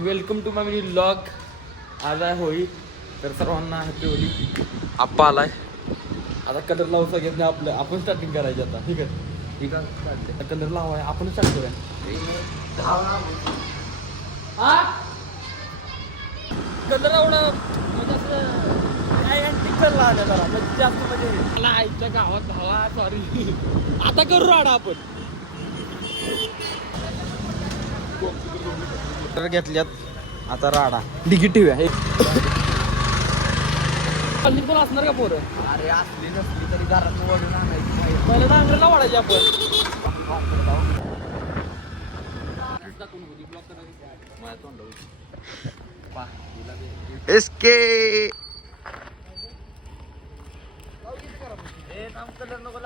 Welcome to my mini vlog. आज आहे होळी, तर सर्वांना हॅपी होळी. आप्पा आलाय. आता कलर लावू सगळ्यांनी आपलं, आपण स्टार्टिंग करायची आता. ठीक आहे, ठीक आहे. कलर लावाय आपण स्टार्ट करूया. कलर लावणं म्हणजे असं काय टिकल आलं जरा जास्त, म्हणजे मला आईच्या गावात भावा सॉरी. आता करू राडा आपण. घेतल्यात आता राडा निगेटिव्ह आहे. पण असणार का पोरं? अरे असली नसली तरी घरात वडून आणायची. पहिल्या डांगरेला वाढायची आपण. इसके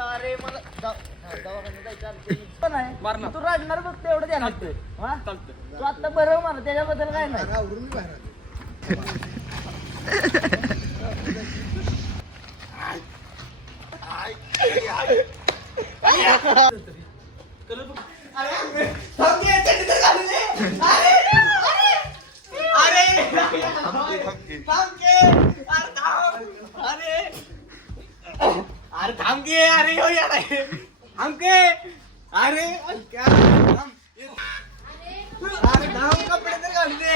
अरे मला तू रडणार फक्त एवढं द्या लागतंय. तू आता बरं मला त्याच्याबद्दल काय नाही. अरे थांब गे. अरे हो यार थांब गे. अरे अरे थांब कपडे तर घालू दे.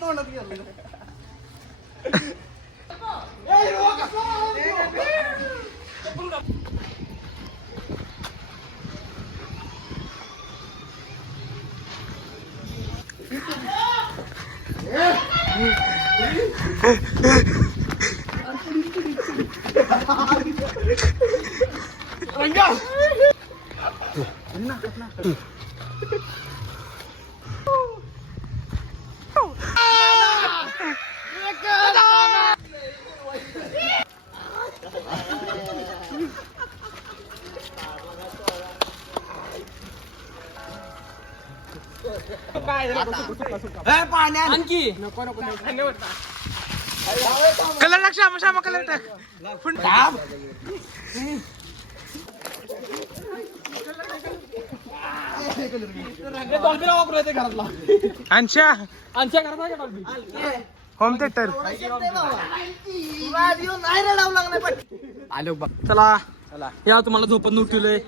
तोंडात गेलं. आणखी कलर टाक. श्यामा श्यामा कलर टाक. डॉल्बीला वापरायचं घरातला. अंशा आमच्या घरात आहे का डॉल्बी? होम थिएटर आलो बघ. चला चला या तुम्हाला झोपत उठवलंय.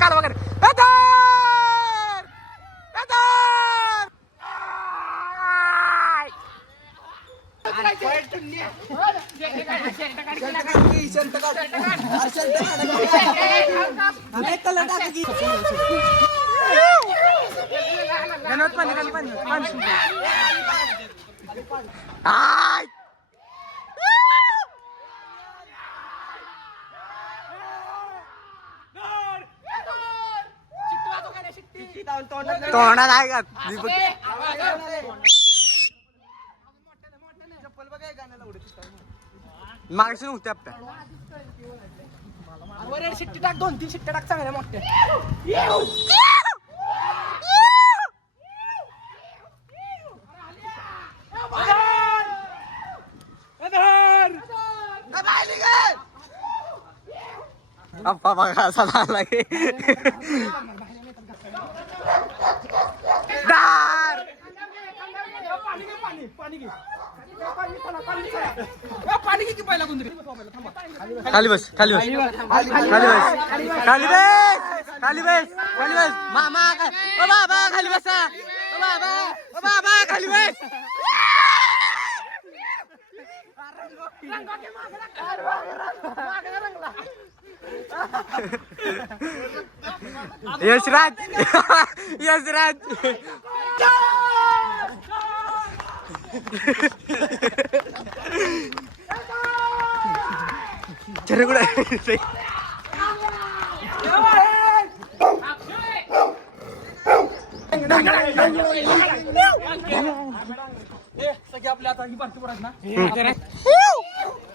काल वगैरे तोंडात आहे का मागशी नव्हते आपल्या. शिट्टी टाक. 2-3 शिट्ट्या टाक चांगल्या मोठ्या. अप्पा बघा असा लागला की खाली बस. खाली बस. खाली बस. खाली बस. खाली बस. खाली बस. मामा ओ बाबा खाली बसा. ओ बाबा. ओ बाबा खाली बस. यशराज. यशराज चल कुठे सगळे आपले आता ही पार्टी पडत ना.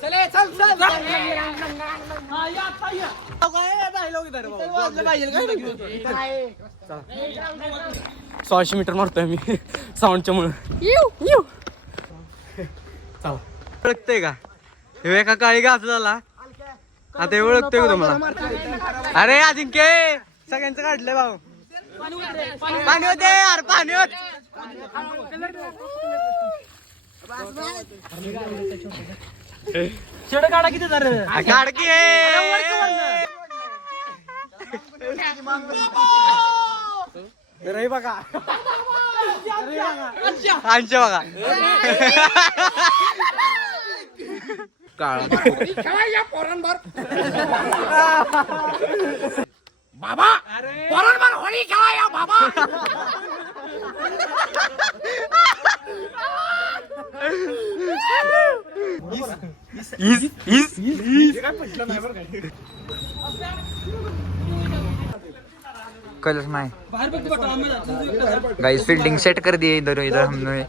चले चल चल. $100 मीटर मारतोय मी साऊंडच्या मुळे. ओळखतोय का हे एका काळी गाज झाला आता हे ओळखतोय का तुम्हाला अरे अजिंक्य सगळ्यांचं काढलंय भाऊ पाणी होते यार पाणी होत शेड काढा किती काढ की बघा आमच्या बघा काळा बाबा पोरांवर होळी खेळा या बाबा कलर नाही गाइस फील्डिंग सेट कर दिए इधर इधर हमने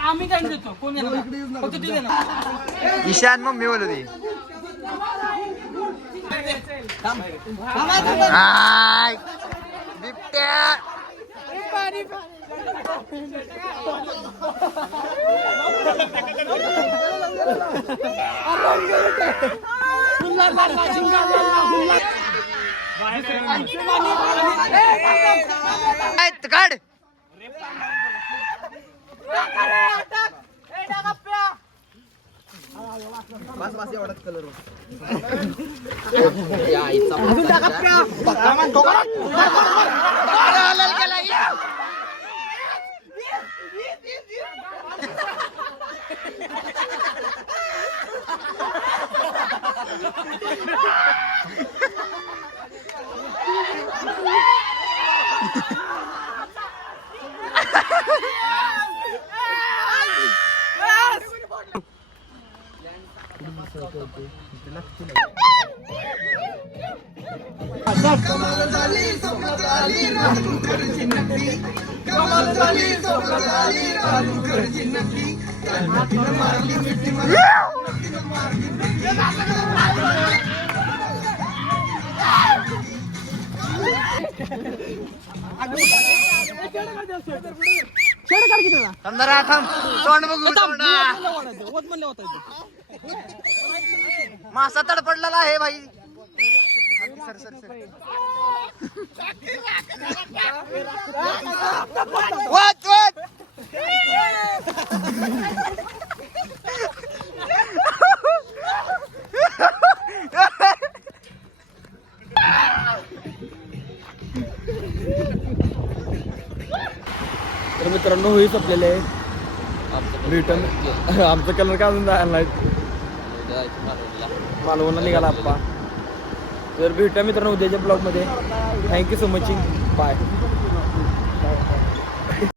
आम्ही काय देतो कोण येणार फक्त तू देणार ईशान मम्मी बोलत हाय बिबट्या काढ तोंड बघू मासा तडपडलेला आहे भाई सर सर सर वाच वाच तर मित्रांनो होई संपलेले आहे रिटर्न आमचा कलर काय अजून जायला नाही मालवणला निघाला आप्पा तर भेटूया मित्रांनो उद्याच्या ब्लॉगमध्ये थँक्यू सो मचिंग बाय